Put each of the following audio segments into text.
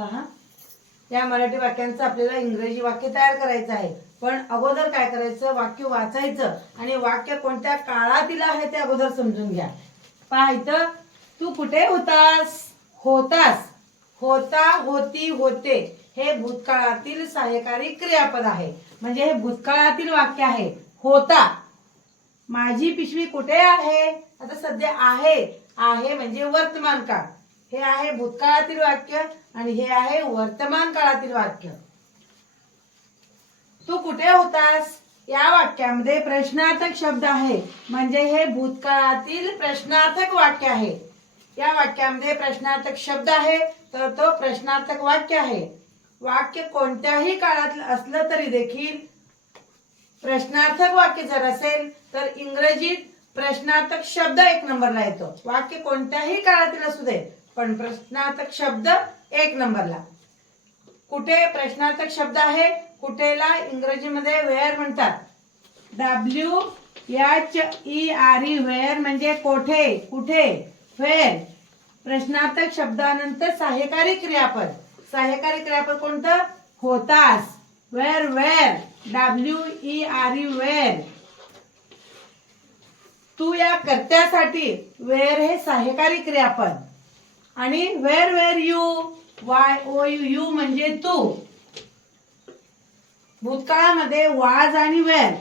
पहा. या मराठी वाक्यांचं आपल्याला इंग्रजी वाक्य तयार करायचं आहे. पण अगोदर काय करायचं? वाक्य वाचायचं. आणि वाक्य कोणत्या काळातील आहे ते अगोदर समजून घ्या. पहा इथं तू कुठे होतास? होतास. होता होती होते. हे भूतकाळातील सहाय्यकारी क्रियापद आहे. म्हणजे हे भूतकाळातील वाक्य आहे. होता. माझी पिशवी कुठे आहे? आता सध्या आहे. आहे म्हणजे वर्तमान काळ. हे आहे भूतकाळातील वाक्य आणि हे आहे वर्तमान काळातील वाक्य. तू कुठे होतास? या वाक्यामध्ये प्रश्नार्थक शब्द आहे. म्हणजे हे भूतकाळातील प्रश्नार्थक वाक्य आहे. या वाक्यामध्ये प्रश्नार्थक शब्द आहे तर तो प्रश्नार्थक वाक्य आहे. वाक्य कोणत्याही काळात असलं तरी देखील प्रश्नार्थक वाक्य जर असेल तर इंग्रजीत प्रश्नार्थक शब्द एक नंबरला येतो. वाक्य कोणत्याही काळातील असू दे पण प्रश्नार्थक शब्द एक नंबरला. कुठे प्रश्नार्थक शब्द आहे? कुठेला? इंग्रजीमध्ये वेअर म्हणतात. W H E R E where म्हणजे कोठे? कुठे? वेअर प्रश्नार्थक शब्दानंतर सहाय्यकारी क्रियापद. सहाय्यकारी क्रियापद कोणतं? होतास. Were were W E R E were तू या कर्त्यासाठी वेअर हे सहाय्यकारी क्रियापद. आणि were were you Y O U you म्हणजे तू. भूतकाळामध्ये वाज आणि वेर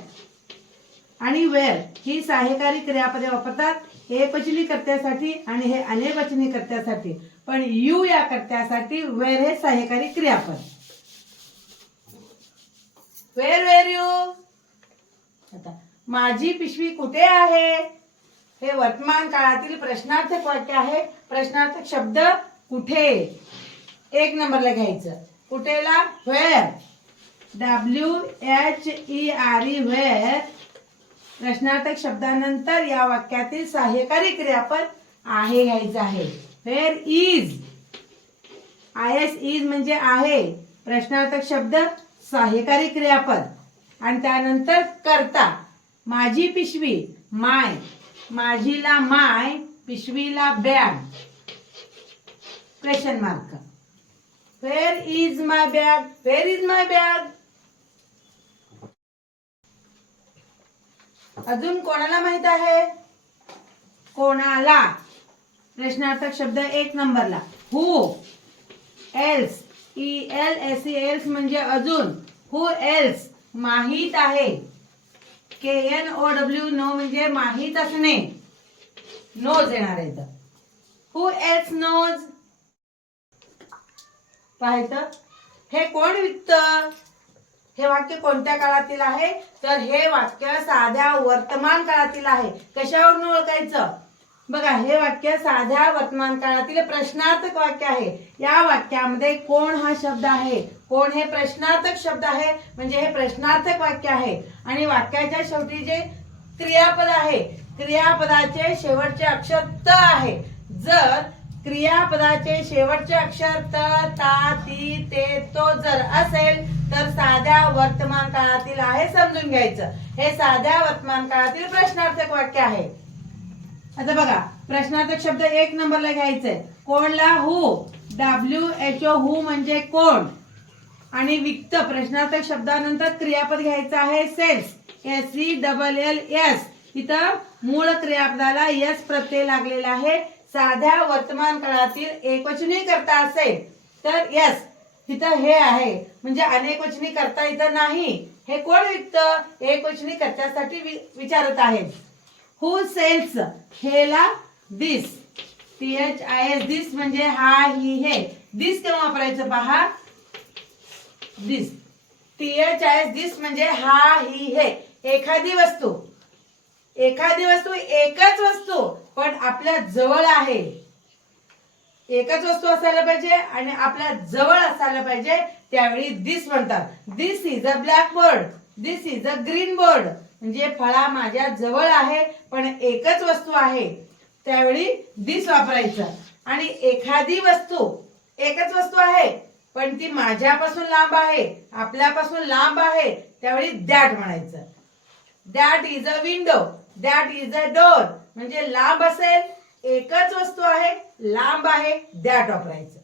आणि वेअर ही सहाय्यकारी क्रियापदे वापरतात. एकवचनी कर्त्यासाठी आणि हे अनेकवचनी कर्त्यासाठी पण यू या कर्त्यासाठी वेअर हे सहाय्यकारी क्रियापद. वेअर वेर यू आता माझी पिशवी कुठे आहे? हे वर्तमान काळातील प्रश्नार्थक वाक्य आहे. प्रश्नार्थक शब्द कुठे? एक नंबरला घ्यायचं. कुठेला? Where W H E R E where प्रश्नार्थक शब्दानंतर या वाक्यातील सहाय्यकारी क्रियापद आहे घ्यायचं आहे. Where is I S is म्हणजे आहे. प्रश्नार्थक शब्द सहाय्यकारी क्रियापद. आणि त्यानंतर करता. माझी पिशवी. माय माझीला my पिशवीला bag. Question mark where is my bag where is my bag अजून कोणाला माहीत आहे? कोणाला? प्रश्नार्थक शब्द एक नंबरला. Who else E L S else म्हणजे अजून. हु एल्स माहीत आहे. K N O W know म्हणजे माहीत असणे. नोज येणार आहे हु एल्स नोज पाहायचं. हे कोण विकत हे वाक्य कोणत्या काळातील आहे? तर हे वाक्य साध्या वर्तमान काळातील आहे. कशावरून ओळखायचं? बघा हे वाक्य साध्या वर्तमान काळातील प्रश्नार्थक वाक्य आहे. या वाक्यामध्ये कोण हा शब्द आहे? कोण हे प्रश्नार्थक शब्द आहे? म्हणजे हे प्रश्नार्थक वाक्य आहे. आणि वाक्याच्या शेवटी जे क्रियापद आहे क्रियापदाचे शेवटचे अक्षर त आहे. जर क्रियापदाचे शेवटचे अक्षर त ता ती ते तो जर असेल तर साध्या वर्तमान काळातील आहे समजून घ्यायचं. हे साध्या वर्तमान काळातील प्रश्नार्थक वाक्य आहे. आता बघा प्रश्नार्थक शब्द एक नंबरला घ्यायचा आहे कोणला हु? डब्ल्यू एच ओ हु म्हणजे कोण? आणि विक्त प्रश्नार्थक शब्दानंतर क्रियापद घ्यायचं आहे sells. S C double L S इथं मूळ क्रियापदाला एस प्रत्यय लागलेला आहे. साध्या वर्तमान काळातील एकवचनी करता असेल तर यस तिथं हे आहे. म्हणजे अनेकवचनी करता इथं नाही. हे कोण विकत? एकवचनी कर्त्यासाठी विचारत आहे. हु सेल्स हेला this T H I S this म्हणजे हा ही हे. दिस केव्हा वापरायचं पहा? This T H I S this म्हणजे हा ही हे. एखादी वस्तू. एखादी वस्तू एकच वस्तू पण आपल्या जवळ आहे. एकच वस्तू असायला पाहिजे आणि आपल्या जवळ असायला पाहिजे त्यावेळी दिस म्हणतात. This is a black board this is a green board म्हणजे फळा माझ्या जवळ आहे पण एकच वस्तू आहे. त्यावेळी दिस वापरायचं. आणि एखादी वस्तू एकच वस्तू आहे पण ती माझ्यापासून लांब आहे आपल्यापासून लांब आहे त्यावेळी दॅट म्हणायचं. That is a window that is a door. म्हणजे लांब असेल एकच वस्तू आहे लांब आहे दॅट वापरायचं.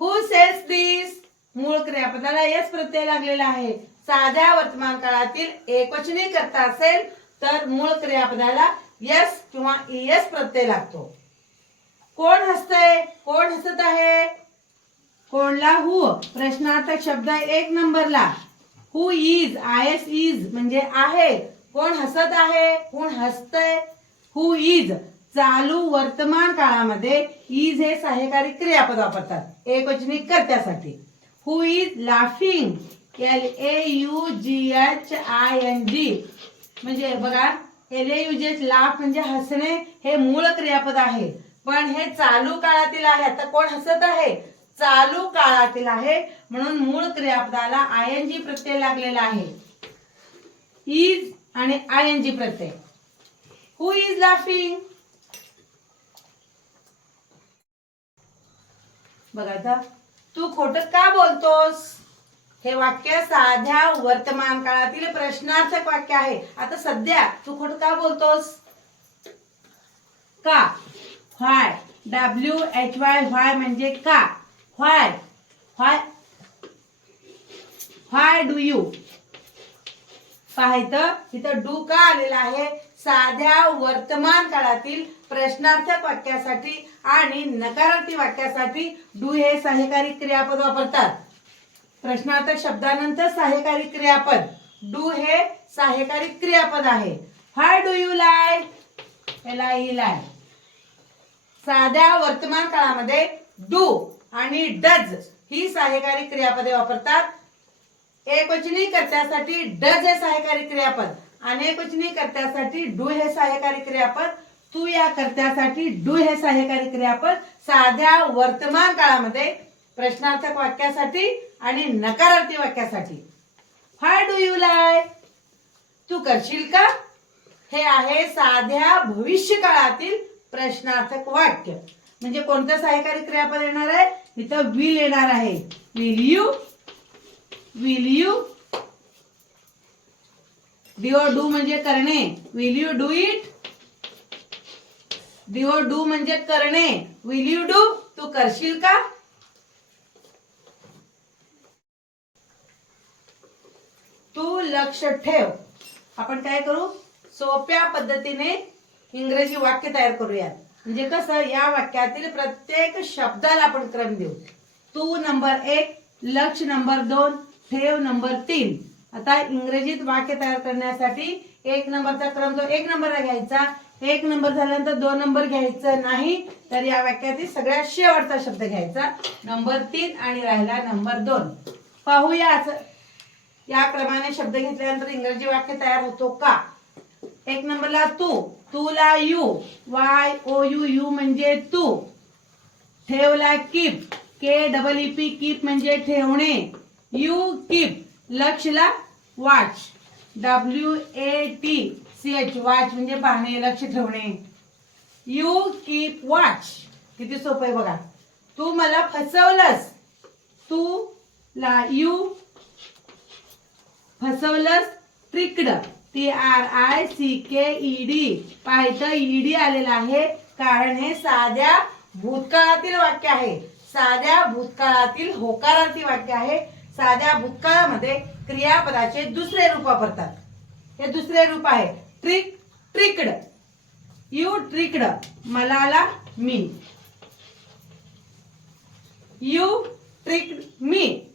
हु सेल्स दिस मूळ क्रियापदाला यस प्रत्यय लागलेला आहे. साध्या वर्तमान काळातील एकवचनी करता असेल तर मूळ क्रियापदाला यस किंवा इयस प्रत्यय लागतो. कोण हसतय? कोण हसत आहे? कोणला हु? प्रश्नार्थक शब्द एक नंबरला. Who is I S is म्हणजे आहे. कोण हसत आहे? कोण हसतय? हु इज चालू वर्तमान काळामध्ये इज हे सहाय्यकारी क्रियापद वापरतात एकवचनी कर्त्यासाठी. Who is laughing. L A U G H I N G म्हणजे बघा L A U J laugh म्हणजे हसणे हे मूळ क्रियापद आहे. पण हे चालू काळातील आहे. आता कोण हसत आहे? चालू काळातील आहे. म्हणून मूळ क्रियापदाला आय एन जी प्रत्यय लागलेला आहे. इज आणि I N G Pratyaya. Who is laughing बघा आता तू खोट का बोलतोस? हे वाक्य साध्या वर्तमान काळातील प्रश्नार्थक वाक्य आहे. आता सध्या तू खोट का बोलतोस? का? Why. W H Y why म्हणजे का? Why. Why. Why do you. पाहायचं इथं डू का आलेला आहे? साध्या वर्तमान काळातील प्रश्नार्थक वाक्यासाठी आणि नकारार्थी वाक्यासाठी डू हे सहकारी क्रियापद वापरतात. प्रश्नार्थ शब्दानंतर सहाय्यकारी क्रियापद. डू हे सहाय्यकारी क्रियापद आहे. हाय डू यू लाय याला ई लाय साध्या वर्तमान काळामध्ये डू आणि डज ही सहाय्यकारी क्रियापदे वापरतात. एकवचनी कर्त्यासाठी डज हे सहाय्यकारी क्रियापद अनेकवचनी कर्त्यासाठी डू हे सहाय्यकारी क्रियापद. तू या कर्त्यासाठी डू हे सहाय्यकारी क्रियापद साध्या वर्तमान काळामध्ये प्रश्नार्थक वाक्यासाठी आणि नकारार्थी वाक्यासाठी. हाय डू यू लाय तू करशील का? हे आहे साध्या भविष्य काळातील प्रश्नार्थक वाक्य. म्हणजे कोणतं सहकारी क्रियापद येणार आहे? इथं विल येणार आहे. Will you will you D O do म्हणजे करणे. Will you do it D O do म्हणजे करणे. विल यू डू तू करशील का? तू लक्ष ठेव. आपण काय करू? सोप्या पद्धतीने इंग्रजी वाक्य तयार करूयात. म्हणजे कसं? या वाक्यातील प्रत्येक शब्दाला आपण क्रम देऊ. तू नंबर एक लक्ष नंबर दोन ठेव नंबर तीन. आता इंग्रजीत वाक्य तयार करण्यासाठी एक नंबरचा क्रम तो एक नंबरला घ्यायचा. एक नंबर झाल्यानंतर दोन नंबर घ्यायचं नाही तर या वाक्यातील सगळ्यात शेवटचा शब्द घ्यायचा. नंबर तीन आणि राहिला नंबर दोन. पाहूया या क्रमाने शब्द घेतल्यानंतर इंग्रजी वाक्य तयार होतो का? एक नंबरला तू. तुला you. Y O U you म्हणजे तू. ठेवला keep. K double E P keep म्हणजे ठेवणे. You keep. लक्षला watch. W A T C H. Watch म्हणजे पाहणे लक्ष ठेवणे. You keep watch. किती सोपं आहे बघा. तू मला फसवलंस. तू ला you फसवलंस? Tricked T R I C K E D पाहिलं ईडी आलेलं आहे. कारण हे साध्या भूतकाळातील वाक्य आहे. साध्या भूतकाळातील होकारार्थी वाक्य आहे. साध्या भूतकाळामध्ये क्रियापदाचे दुसरे रूप वापरतात. हे दुसरे रूप आहे. Trick tricked. You tricked. Malala me. You tricked me.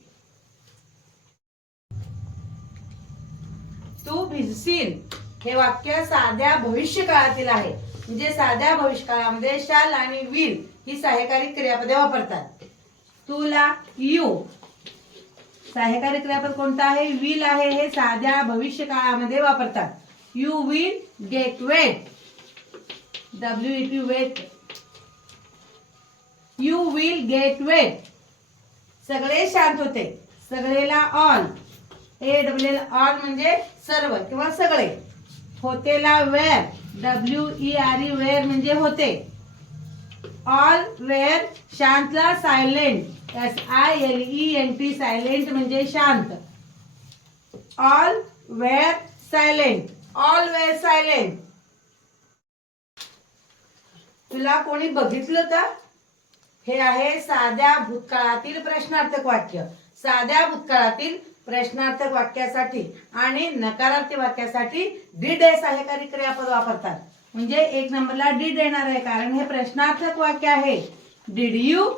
तू भिजशील. हे वाक्य साध्या भविष्य काळातील आहे. म्हणजे साध्या भविष्य काळामध्ये शाल आणि विल ही सहाय्यकारी क्रियापदे वापरतात. तुला यू. सहाय्यकारी क्रियापद कोणतं आहे? विल आहे हे साध्या भविष्य काळामध्ये वापरतात. You will get wet. W E T wet. You will get wet. सगळे शांत होते. सगळेला all A W L all म्हणजे सर्व किंवा सगळे. होतेला were W E R E were म्हणजे होते. All were Shantla silent S I L E N T silent म्हणजे शांत. All were silent all were silent तुला कोणी बघितलं का? हे आहे साध्या भूतकाळातील प्रश्नार्थक वाक्य. साध्या भूतकाळातील प्रश्नार्थक वाक्यासाठी आणि नकारार्थी वाक्यासाठी डीड हे सहाय्यकारी क्रियापद वापरतात. म्हणजे एक नंबरला डीड येणार आहे कारण हे प्रश्नार्थक वाक्य आहे. Did you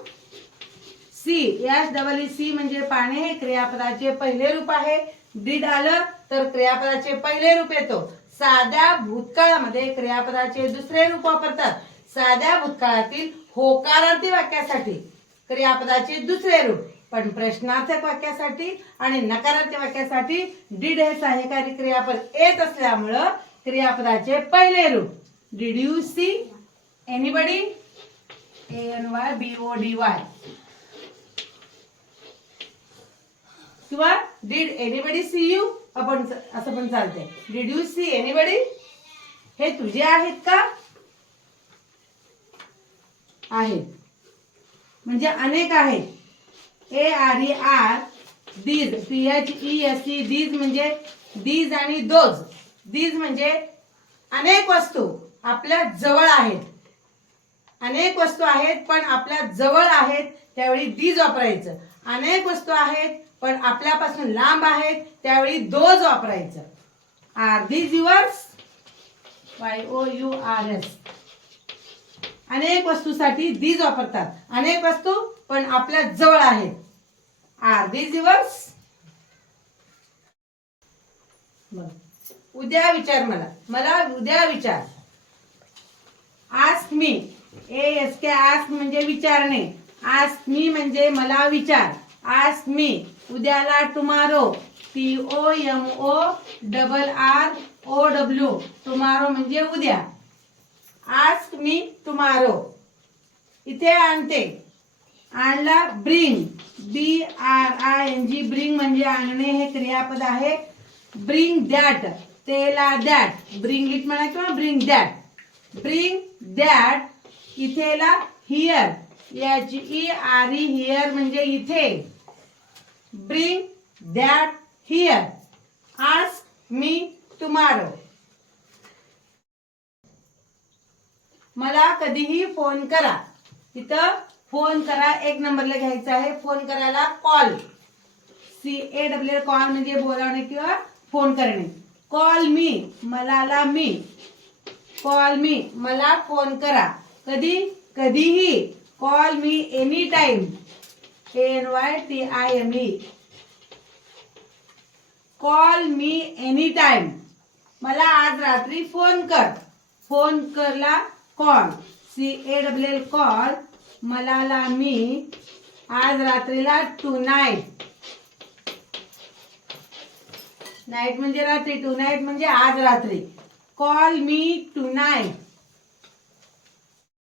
see S double C म्हणजे पाणी हे क्रियापदाचे पहिले रूप आहे. डीड आलं तर क्रियापदाचे पहिले रूप येतो. साध्या भूतकाळामध्ये क्रियापदाचे दुसरे रूप वापरतात. साध्या भूतकाळातील होकारार्थी वाक्यासाठी क्रियापदाचे दुसरे रूप. पण प्रश्नार्थक वाक्यासाठी आणि नकारार्थी वाक्यासाठी डीड हे सहाय्यकारी क्रियापद येत असल्यामुळं क्रियापदाचे पहिले रूप did you see anybody A N Y B O D Y किंवा डीड एनीबडी सी यू आपण असं पण चालते डीड यू सी एनिबडी हे तुझे आहेत का? आहेत. म्हणजे अनेक आहेत. A R E are these P H E S E these म्हणजे दीज आणि दोज. दीज म्हणजे अनेक वस्तू आपल्या जवळ आहेत. अनेक वस्तू आहेत पण आपल्या जवळ आहेत त्यावेळी दीज वापरायचं. अनेक वस्तू आहेत पण आपल्यापासून लांब आहेत त्यावेळी दोज वापरायचं. Are these yours? Y O U R S अनेक वस्तूसाठी दीज वापरतात. अनेक वस्तू पण आपल्या जवळ आहेत. आर दीज दिवस उद्या विचार मला. मला उद्या विचार. Ask me A S K ask म्हणजे विचारणे. आस्क मी म्हणजे मला विचार. आस्क मी उद्याला tomorrow T O M O double R O W tomorrow म्हणजे उद्या. आस्क मी टुमारो इथे आणते. आणला bring. B R I N G bring म्हणजे आणणे हे क्रियापद आहे. Bring that. तेला दॅट. ब्रिंग इट म्हणा किंवा ब्रिंग दॅट. ब्रिंग दॅट इथेला हिअर याची ई आर ई हिअर म्हणजे इथे. ब्रिंग दॅट हिअर आज मी टुमारो मला कधीही फोन करा. इथं फोन करा एक नंबरला घ्यायचा आहे. फोन करायला call C A W call म्हणजे बोलावणे किंवा फोन करणे. कॉल मी मलाला मी. कॉल मी मला फोन करा. कधी? कधीही. Call me any time N Y T I M E call me any time मला आज रात्री फोन कर. फोन करला call C A W L call Malala me आज रात्रीला टू नाईट नाईट म्हणजे रात्री टू नाईट म्हणजे आज रात्री. Call me to night